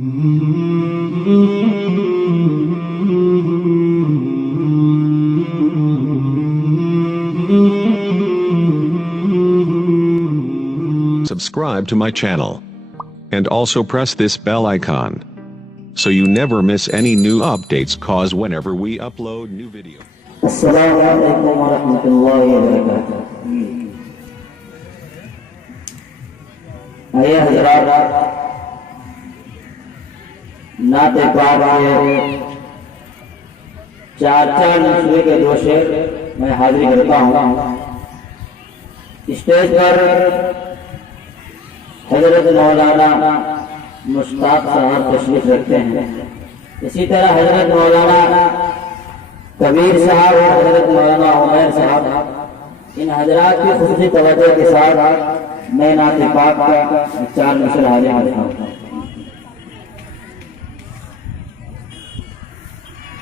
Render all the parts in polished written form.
Subscribe to my channel. And also press this bell icon, so you never miss any new updates cause whenever we upload new video. Assalamu alaikum wa rahmatullahi wa barakatuh. आइए हज़रात, नाते पाक के चार नस्ल के दो शेर मैं हाजिर करता हूँ। स्टेज पर हजरत मौलाना मुश्ताक साहब तशरीफ रखते हैं। इसी तरह हजरत मौलाना कबीर साहब और हजरत मौलाना उमैर साहब, इन हजरात की खुशी तवज्जो के साथ मैं नाते पाक का चार नस्ल हाजिर करता हूँ।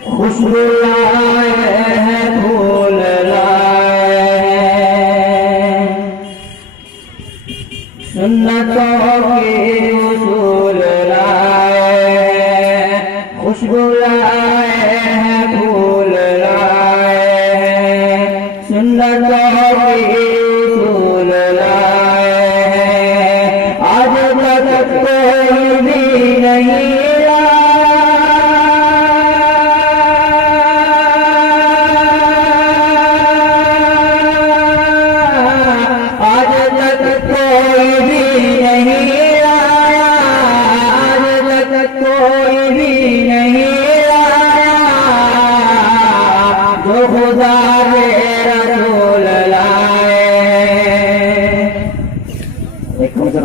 खुशबू लाए हैं फूल लाए हैं, सुन्नतों के उसूल लाए हैं। खुशबू लाए हैं फूल लाए हैं, सुन्नतों के उसूल लाए हैं। आज तक कोई भी नहीं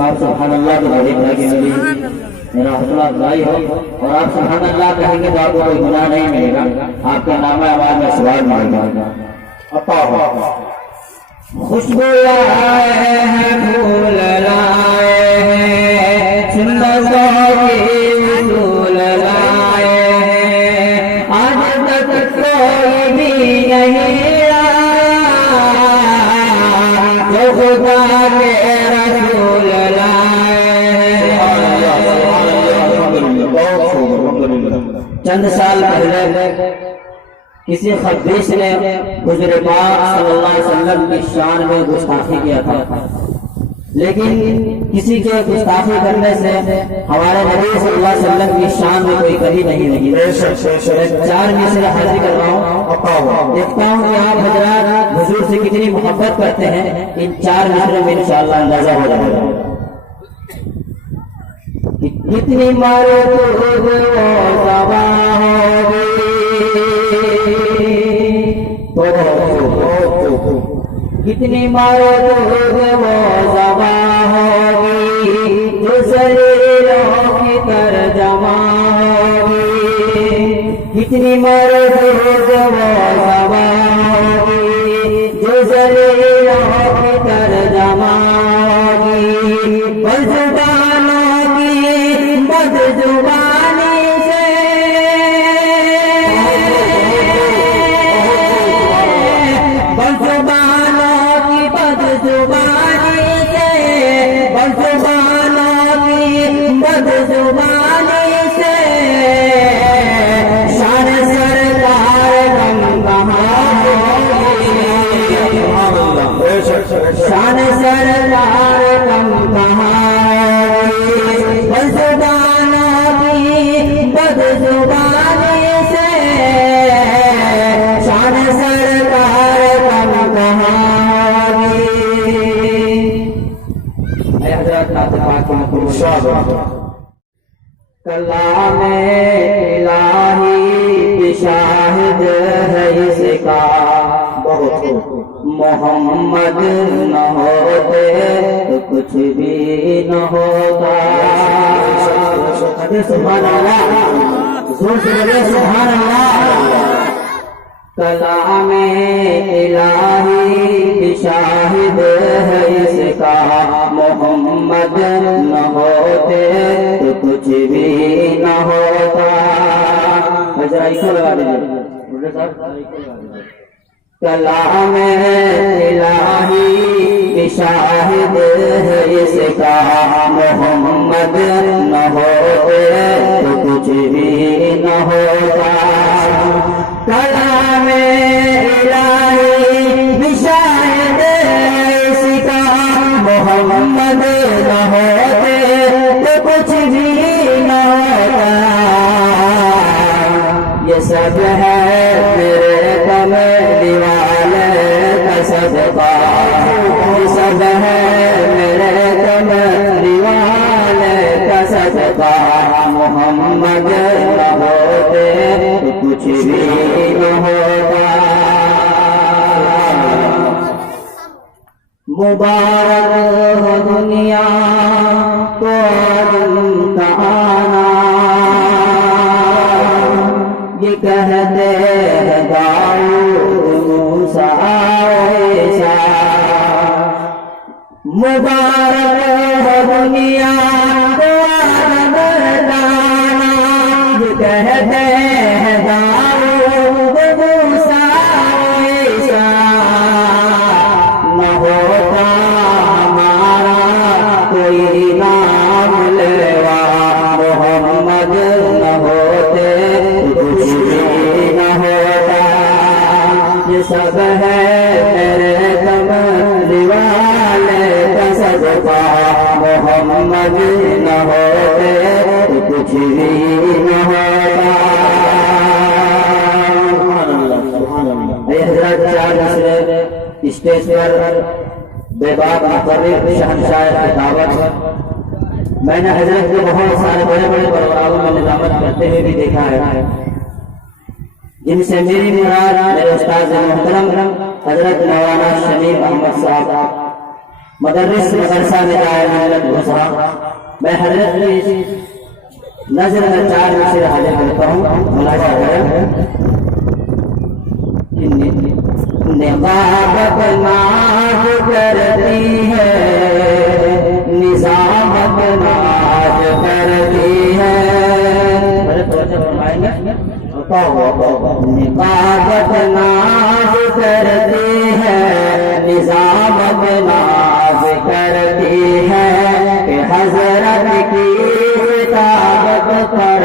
आप सुभान अल्लाह तो बड़ी भागी नबी मेरा हौसला अफजाई हो, और आप सुभान अल्लाह कहेंगे तो आपको कोई गुनाह नहीं मिलेगा, आपके नाम आवाज में सवाल मिलेगा। अता हो खुशबू लाए हैं फूल लाए हैं, सुन्नतों के उसूल लाए हैं। आज तक कोई भी नहीं आया जो खुदा के रसूल चंद साल पहले किसी खबीस ने हुज़ूर पाक सल्लल्लाहु अलैहि वसल्लम की शान में गुस्ताखी किया था, लेकिन किसी के गुस्ताखी करने से हमारे नबी सल्लल्लाहु अलैहि वसल्लम की शान में कोई कभी नहीं लगी। चार मिसरे हाजिर कर रहा हूँ, देखता हूँ कि आप हजरात हुजूर से कितनी मोहब्बत करते हैं। इन चार मिसरों में इंशाअल्लाह अंदाजा हो जाएगा कितनी मारो तो कितनी मारो तो वो ज़बा होगी, जो सलीलों की तर्जमा होगी। कितनी मारो तो वो ज़बा होगी, जो सलीलों की तर्जमा होगी। बज़ुबानों की बदजुबानी से, बज़ुबानों की बदजुबानी से, बज़ुबानों की बदजुबानी से शान सरकार गम कहाँ शान सरकार गम कहाँ, बज़ुबानों की बदजुबानी से शान सरकार गम कहाँ। कलामे इलाही बिशाहिद है इसका, मोहम्मद न होते तो कुछ भी न होता। सुभान अल्लाह, जोर से बोले सुभान अल्लाह। कलामे इलाही शाहिद है इसका, मोहम्मद न होते तो कुछ भी न होता। जरा इसको लगा दीजिए। कलामे इलाही शाहिद है इसका, मोहम्मद न होते सब है मेरे कमली वाले का सदका, ये सब है मेरे कमली वाले का सदका। मोहम्मद न होते तो कुछ भी न होता। मुबारक हो दुनिया को आदम का आना, ये कहते हैं दाऊद मूसा ऐसा। मुबारक हो दुनिया को आदम का आना, ये कहते हैं दाऊद मूसा ऐसा। न होता हमारा कोई नाम लेवा, मोहम्मद न होते कुछ भी न होता। ये सब है मेरे कमली वाले का सदका, मोहम्मद न होते कुछ भी न होता। स्टेज पर बेबाक मुकर्रिर शहंशाह की दावत, मैंने हजरत के बहुत सारे बड़े बड़े प्रोग्रामों में निजामत करते हुए भी देखा है, जिनसे मेरी मुराद मेरे उस्ताद मोहतरम हजरत मौलाना शमीम अहमद साहब मदरस मदरसा निजामत घोषा। मैं हजरत की नजर में 4 मिसरे हाजिर करता हूँ। मुलाजा करें। निकाबत नाज करती है, निजामत नाज करती है। निकाबत नाज करती है, निजामत नाज करती है। कि हजरत की किताबत पर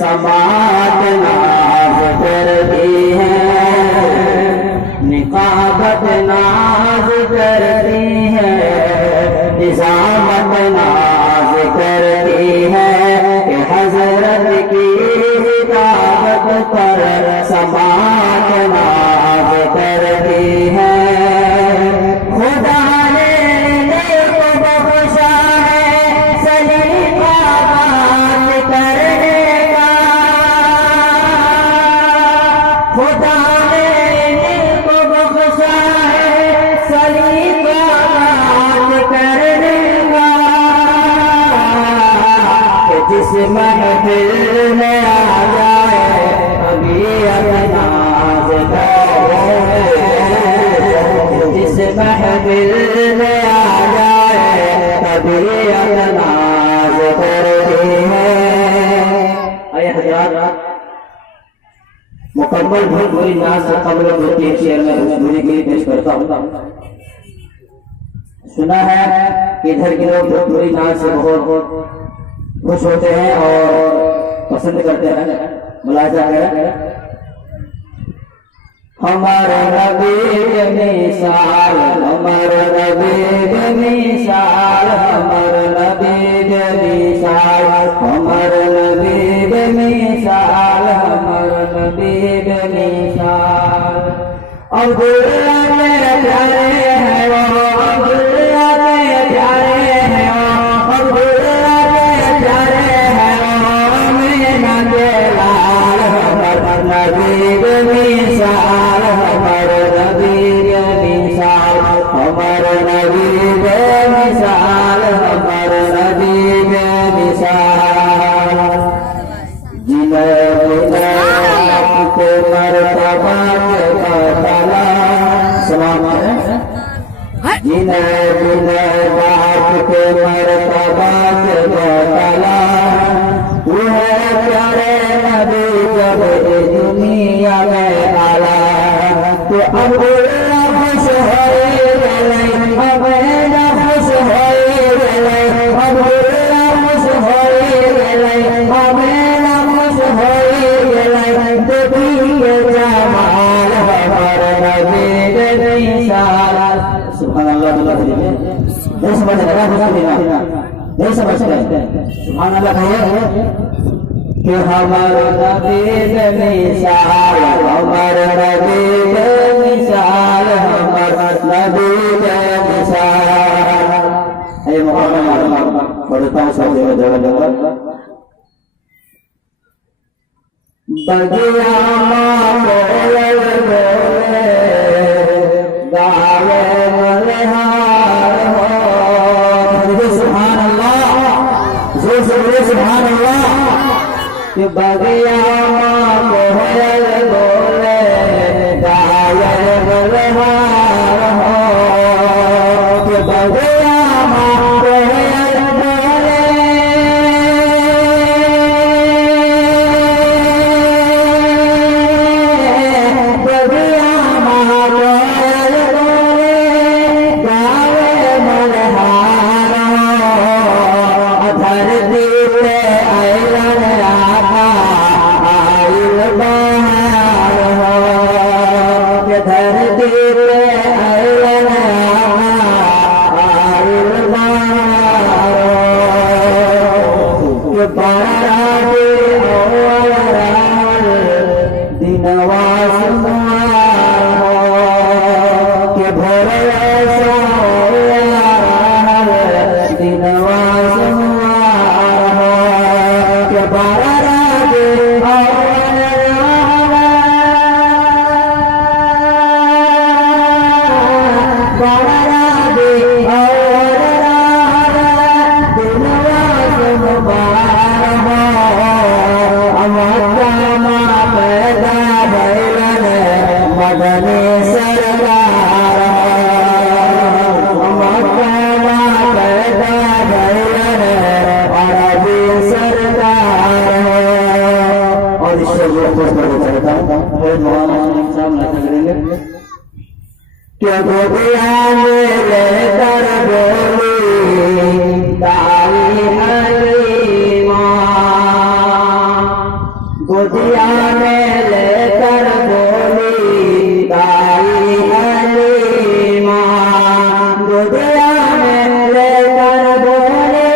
समात नाज करती है। निकाबत नाज करती है, निजामत नाज करती है। कि हजरत की किताबत पर समात नाज करती है। खुदा ने को बख्शा है सलीका बात करने का। खुदा जिस महफिल में आ जाए अभी नाज करे, जिस महफिल में आ जाए अभी नाज करती है। अरे हज़रात, मुकम्मल भोजपुरी नाच से कबल होती है शेर में भोजपुरी के लिए पेश करता हूँ। सुना है कि इधर के लोग भोजपुरी नाच से बहुत खुश होते हैं और पसंद करते हैं। मुलाजा है। हमारे नबी के मिसाल, हमारे नबी के मिसाल, हमारे नबी के मिसाल, हमारे नबी के मिसाल, हमारे नबी के मिसाल। अब्दुल्ला मेरे प्यारे हैं वो, अब्दुल्ला मेरे प्यारे हैं वो, अब्दुल्ला मेरे प्यारे हैं वो। मीना के लाल हमारे नबी के मिसाल, हमारे नबी के मिसाल, हमारे नबी के मिसाल, हमारे नबी के मिसाल। जिन्हें के मरतबा के बदला जिन्हें बाप के मरतबा के बदला, वह प्यारे नबी जब दुनिया में आला। तो अब खुश हो गए, अब खुश हो गए, अब खुश हो गए, अब खुश हो गए। देखिए जमाल हमारे नबी के मिसाल। सुभान अल्लाह। नहीं समझ रहा, नहीं समझ रहे। सुभान अल्लाह कहिए कि हमर नबी मिसाल, हमर नबी मिसाल, हमर नबी मिसाल। ये मुकम्मल पढ़ता हूँ सब जगह जगह। बगिया बोले बोले गावे मलहार हो, सुभान अल्लाह, सुभान अल्लाह। कि बगिया बोले बोले गावे मलहार हो, कि बगिया क्या गोदिया में लेकर बोली दाई हलीमा, गोदिया में लेकर बोली दाई हलीमा, गोदिया में लेकर बोली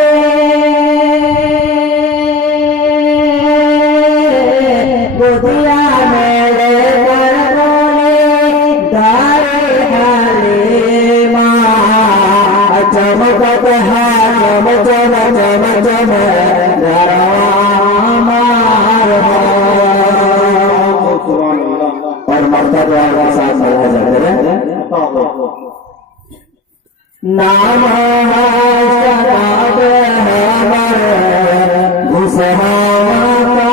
गोदिया में लेकर बोली दाई हलीमा। चमकत है चम चम चम चम और मर्तबा के साथ बढ़ा जाते हैं। नाम शराब हमर घुसहाना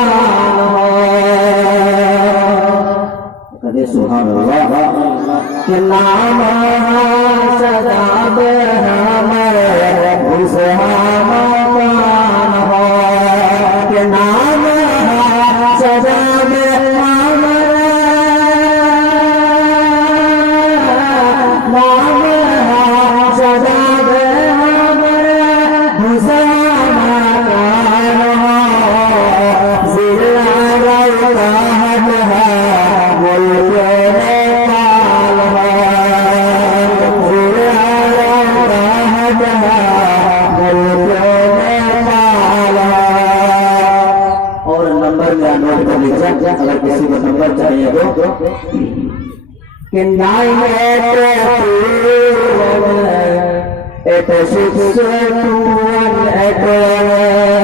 कदे सुभान अल्लाह। कि नाम शराब हमर घुसहाना के नाम शराब अगर किसी को नंबर चाहिए तो कि 9821 8621 81